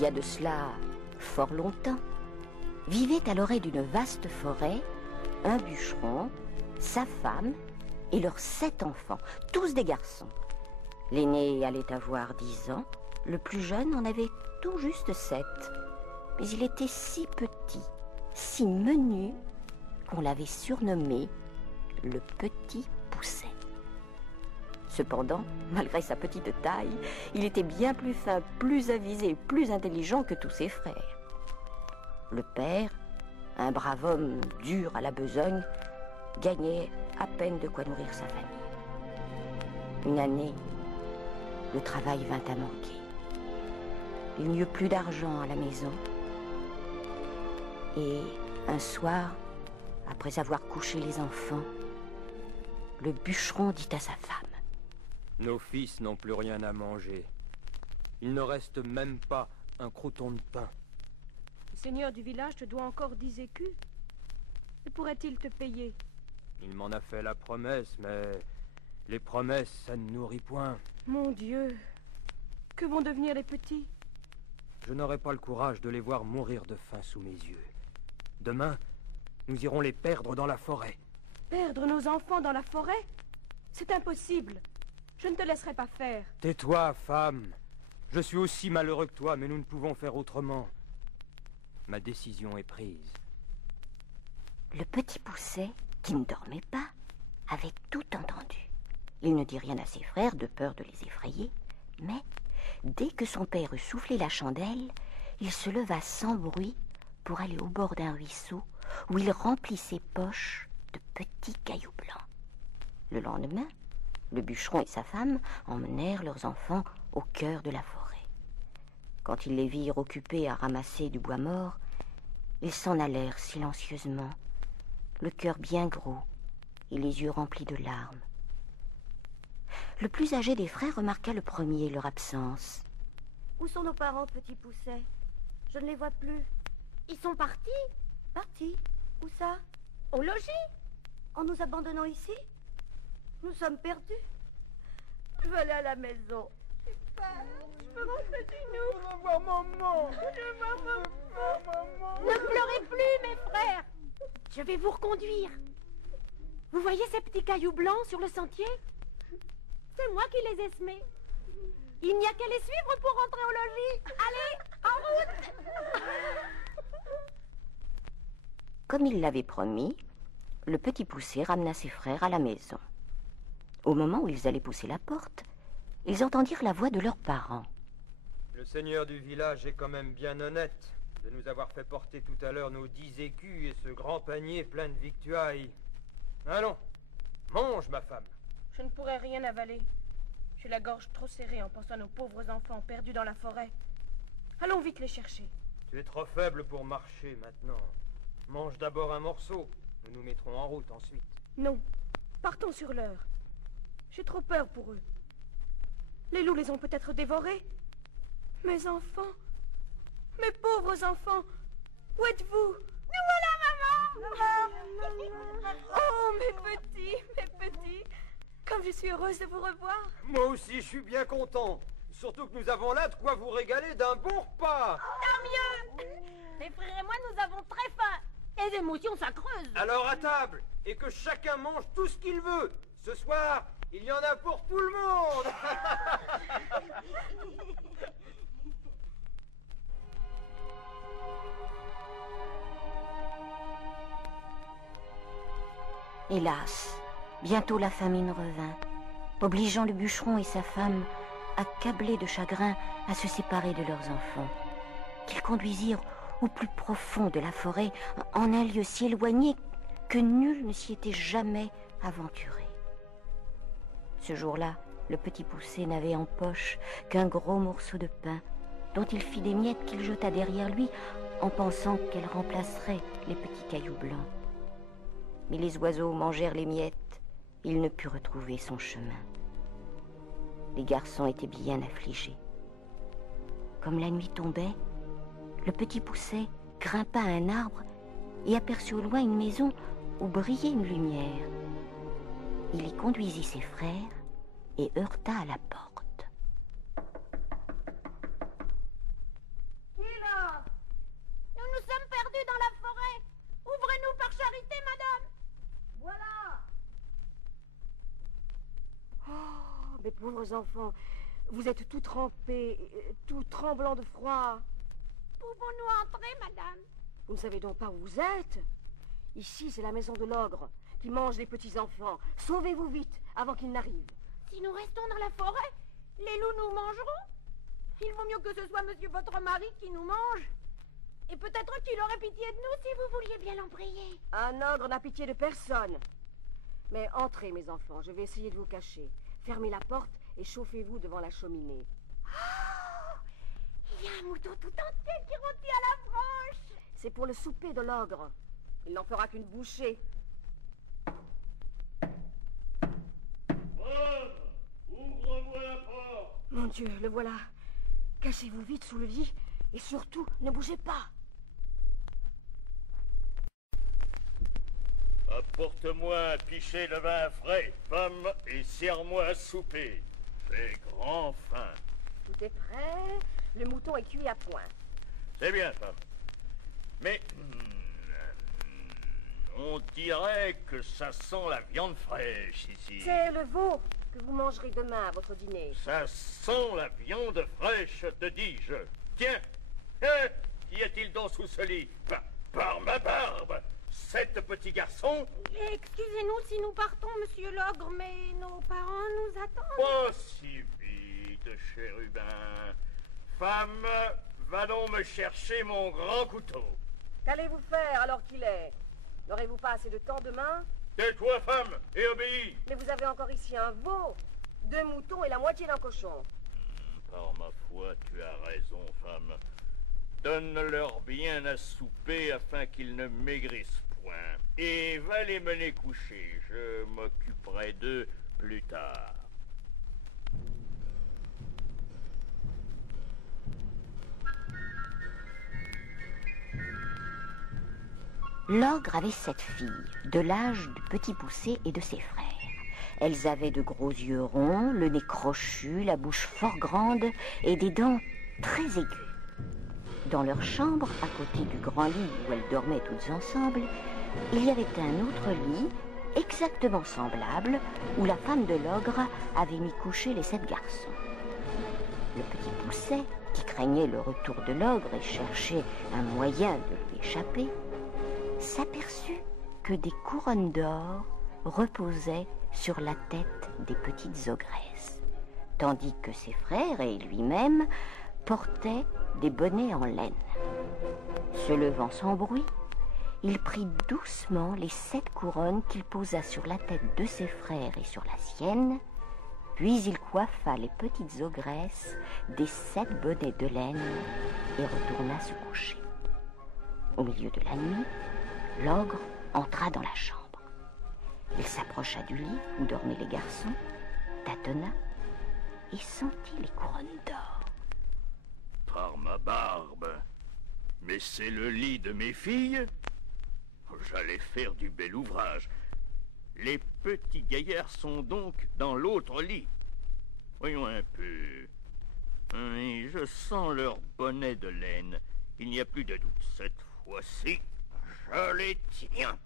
y a de cela fort longtemps, vivait à l'orée d'une vaste forêt un bûcheron, sa femme et leurs 7 enfants, tous des garçons. L'aîné allait avoir 10 ans, le plus jeune en avait tout juste 7. Mais il était si petit, si menu, qu'on l'avait surnommé le Petit Poucet. Cependant, malgré sa petite taille, il était bien plus fin, plus avisé, plus intelligent que tous ses frères. Le père, un brave homme dur à la besogne, gagnait à peine de quoi nourrir sa famille. Une année, le travail vint à manquer. Il n'y eut plus d'argent à la maison. Et un soir, après avoir couché les enfants, le bûcheron dit à sa femme: Nos fils n'ont plus rien à manger. Il ne reste même pas un croûton de pain. Le seigneur du village te doit encore 10 écus. Que pourrait-il te payer? Il m'en a fait la promesse, mais les promesses, ça ne nourrit point. Mon Dieu, que vont devenir les petits? Je n'aurai pas le courage de les voir mourir de faim sous mes yeux. Demain, nous irons les perdre dans la forêt. Perdre nos enfants dans la forêt? C'est impossible. Je ne te laisserai pas faire. Tais-toi, femme. Je suis aussi malheureux que toi, mais nous ne pouvons faire autrement. Ma décision est prise. Le Petit Poucet, qui ne dormait pas, avait tout entendu. Il ne dit rien à ses frères de peur de les effrayer, mais dès que son père eut soufflé la chandelle, il se leva sans bruit pour aller au bord d'un ruisseau où il remplit ses poches de petits cailloux blancs. Le lendemain, le bûcheron et sa femme emmenèrent leurs enfants au cœur de la forêt. Quand ils les virent occupés à ramasser du bois mort, ils s'en allèrent silencieusement, le cœur bien gros et les yeux remplis de larmes. Le plus âgé des frères remarqua le premier leur absence. Où sont nos parents, Petit Poucet? Je ne les vois plus. Ils sont partis? Partis? Où ça? Au logis? En nous abandonnant ici? Nous sommes perdus. Je veux aller à la maison. J'ai peur. Je veux rentrer chez nous. Je veux voir maman. Je veux voir maman. Ne pleurez plus, mes frères. Je vais vous reconduire. Vous voyez ces petits cailloux blancs sur le sentier? C'est moi qui les ai semés. Il n'y a qu'à les suivre pour rentrer au logis. Allez, en route! Comme il l'avait promis, le Petit Poucet ramena ses frères à la maison. Au moment où ils allaient pousser la porte, ils entendirent la voix de leurs parents. Le seigneur du village est quand même bien honnête de nous avoir fait porter tout à l'heure nos 10 écus et ce grand panier plein de victuailles. Allons, mange, ma femme. Je ne pourrai rien avaler. J'ai la gorge trop serrée en pensant à nos pauvres enfants perdus dans la forêt. Allons vite les chercher. Tu es trop faible pour marcher maintenant. Mange d'abord un morceau. Nous nous mettrons en route ensuite. Non, partons sur l'heure. J'ai trop peur pour eux. Les loups les ont peut-être dévorés. Mes enfants, mes pauvres enfants, où êtes-vous? Nous voilà, maman! Oh, mes petits, comme je suis heureuse de vous revoir. Moi aussi, je suis bien content. Surtout que nous avons là de quoi vous régaler d'un bon repas. Tant mieux! Mes frères et moi, nous avons très faim. Et d'émotions, ça creuse. Alors à table, et que chacun mange tout ce qu'il veut. Ce soir, il y en a pour tout le monde. Hélas, bientôt la famine revint, obligeant le bûcheron et sa femme, accablés de chagrin, à se séparer de leurs enfants, qu'ils conduisirent au plus profond de la forêt, en un lieu si éloigné que nul ne s'y était jamais aventuré. Ce jour-là, le Petit Poucet n'avait en poche qu'un gros morceau de pain, dont il fit des miettes qu'il jeta derrière lui, en pensant qu'elles remplaceraient les petits cailloux blancs. Mais les oiseaux mangèrent les miettes, il ne put retrouver son chemin. Les garçons étaient bien affligés. Comme la nuit tombait, le Petit Poucet grimpa à un arbre et aperçut au loin une maison où brillait une lumière. Il y conduisit ses frères et heurta à la porte. pauvres enfants, vous êtes tout trempés, tout tremblants de froid. Pouvons-nous entrer, madame? Vous ne savez donc pas où vous êtes? Ici, c'est la maison de l'ogre, qui mange les petits-enfants. Sauvez-vous vite, avant qu'il n'arrive. Si nous restons dans la forêt, les loups nous mangeront. Il vaut mieux que ce soit monsieur votre mari qui nous mange. Et peut-être qu'il aurait pitié de nous si vous vouliez bien l'en prier. Un ogre n'a pitié de personne. Mais entrez, mes enfants, je vais essayer de vous cacher. Fermez la porte et chauffez-vous devant la cheminée. Oh, il y a un mouton tout entier qui rôtit à la branche. C'est pour le souper de l'ogre. Il n'en fera qu'une bouchée. Bob, ouvre-moi la porte. Mon Dieu, le voilà. Cachez-vous vite sous le lit et surtout, ne bougez pas. Apporte-moi un pichet de vin frais, femme, et sers-moi à souper. J'ai grand faim. Tout est prêt. Le mouton est cuit à point. C'est bien, femme. Mais on dirait que ça sent la viande fraîche ici. C'est le veau que vous mangerez demain à votre dîner. Ça sent la viande fraîche, te dis-je. Tiens, qu'y a-t-il donc sous ce lit? Par ma barbe, 7 petits garçons. Excusez-nous si nous partons, monsieur l'ogre, mais nos parents nous attendent. Pas si vite, chérubin. Femme, va donc me chercher mon grand couteau. Qu'allez-vous faire alors qu'il est? N'aurez-vous pas assez de temps demain? Tais-toi, femme, et obéis. Mais vous avez encore ici un veau, 2 moutons et la moitié d'un cochon. Par ma foi, tu as raison, femme. Donne-leur bien à souper afin qu'ils ne maigrissent point. Et va les mener coucher. Je m'occuperai d'eux plus tard. L'ogre avait 7 filles, de l'âge du Petit Poucet et de ses frères. Elles avaient de gros yeux ronds, le nez crochu, la bouche fort grande et des dents très aiguës. Dans leur chambre, à côté du grand lit où elles dormaient toutes ensemble, il y avait un autre lit, exactement semblable, où la femme de l'ogre avait mis coucher les 7 garçons. Le Petit Poucet, qui craignait le retour de l'ogre et cherchait un moyen de lui échapper, s'aperçut que des couronnes d'or reposaient sur la tête des petites ogresses, tandis que ses frères et lui-même portaient des bonnets en laine. Se levant sans bruit, il prit doucement les 7 couronnes qu'il posa sur la tête de ses frères et sur la sienne, puis il coiffa les petites ogresses des 7 bonnets de laine et retourna se coucher. Au milieu de la nuit, l'ogre entra dans la chambre. Il s'approcha du lit où dormaient les garçons, tâtonna et sentit les couronnes d'or. Par ma barbe, mais c'est le lit de mes filles? J'allais faire du bel ouvrage. Les petits gaillards sont donc dans l'autre lit. Voyons un peu. Oui, je sens leur bonnet de laine. Il n'y a plus de doute. Cette fois-ci, je les tiens.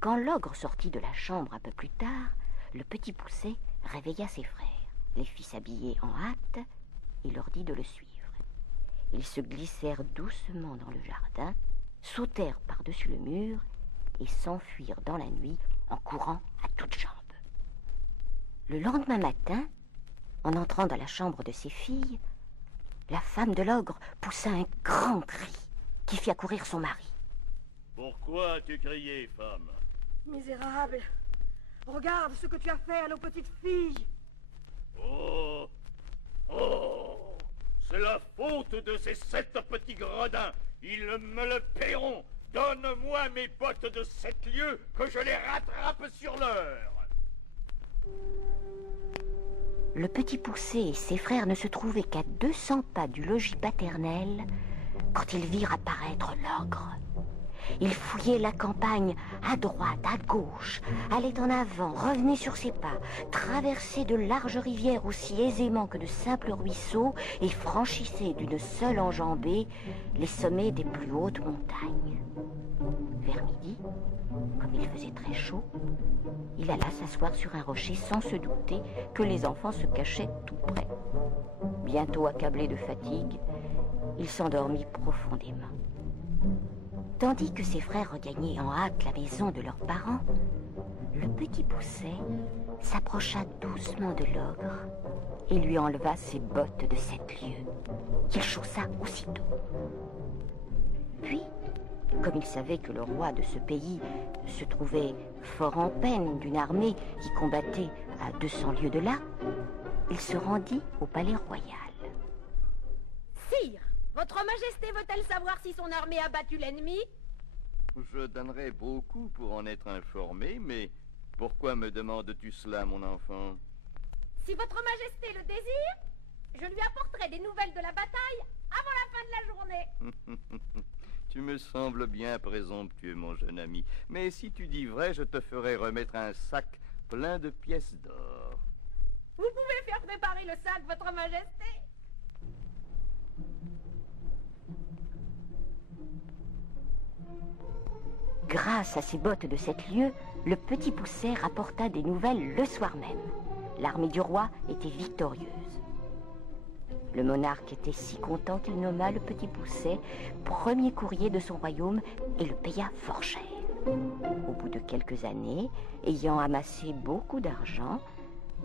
Quand l'ogre sortit de la chambre un peu plus tard, le Petit Poucet réveilla ses frères, les fit s'habiller en hâte et leur dit de le suivre. Ils se glissèrent doucement dans le jardin, sautèrent par-dessus le mur et s'enfuirent dans la nuit en courant à toutes jambes. Le lendemain matin, en entrant dans la chambre de ses filles, la femme de l'ogre poussa un grand cri qui fit accourir son mari. Pourquoi as-tu crié, femme? Misérable, regarde ce que tu as fait à nos petites filles. Oh! Oh! C'est la faute de ces 7 petits gredins. Ils me le paieront. Donne-moi mes bottes de 7 lieues que je les rattrape sur l'heure. Le Petit Poucet et ses frères ne se trouvaient qu'à 200 pas du logis paternel quand ils virent apparaître l'ogre. Il fouillait la campagne à droite, à gauche, allait en avant, revenait sur ses pas, traversait de larges rivières aussi aisément que de simples ruisseaux et franchissait d'une seule enjambée les sommets des plus hautes montagnes. vers midi, comme il faisait très chaud, il alla s'asseoir sur un rocher sans se douter que les enfants se cachaient tout près. Bientôt accablé de fatigue, il s'endormit profondément. Tandis que ses frères regagnaient en hâte la maison de leurs parents, le petit Pousset s'approcha doucement de l'ogre et lui enleva ses bottes de 7 lieues, qu'il chaussa aussitôt. Puis, comme il savait que le roi de ce pays se trouvait fort en peine d'une armée qui combattait à 200 lieues de là, il se rendit au palais royal. Sire, votre majesté veut-elle savoir si son armée a battu l'ennemi? Je donnerais beaucoup pour en être informé, mais pourquoi me demandes-tu cela, mon enfant? Si votre majesté le désire, je lui apporterai des nouvelles de la bataille avant la fin de la journée. Tu me sembles bien présomptueux, mon jeune ami. Mais si tu dis vrai, je te ferai remettre un sac plein de pièces d'or. Vous pouvez faire préparer le sac, votre majesté. Grâce à ses bottes de 7 lieues, le petit Pousset rapporta des nouvelles le soir même. L'armée du roi était victorieuse. Le monarque était si content qu'il nomma le petit Pousset premier courrier de son royaume et le paya fort cher. Au bout de quelques années, ayant amassé beaucoup d'argent,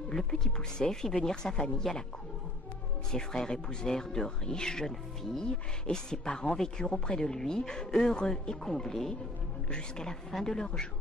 le petit Pousset fit venir sa famille à la cour. Ses frères épousèrent de riches jeunes filles et ses parents vécurent auprès de lui, heureux et comblés, jusqu'à la fin de leurs jours.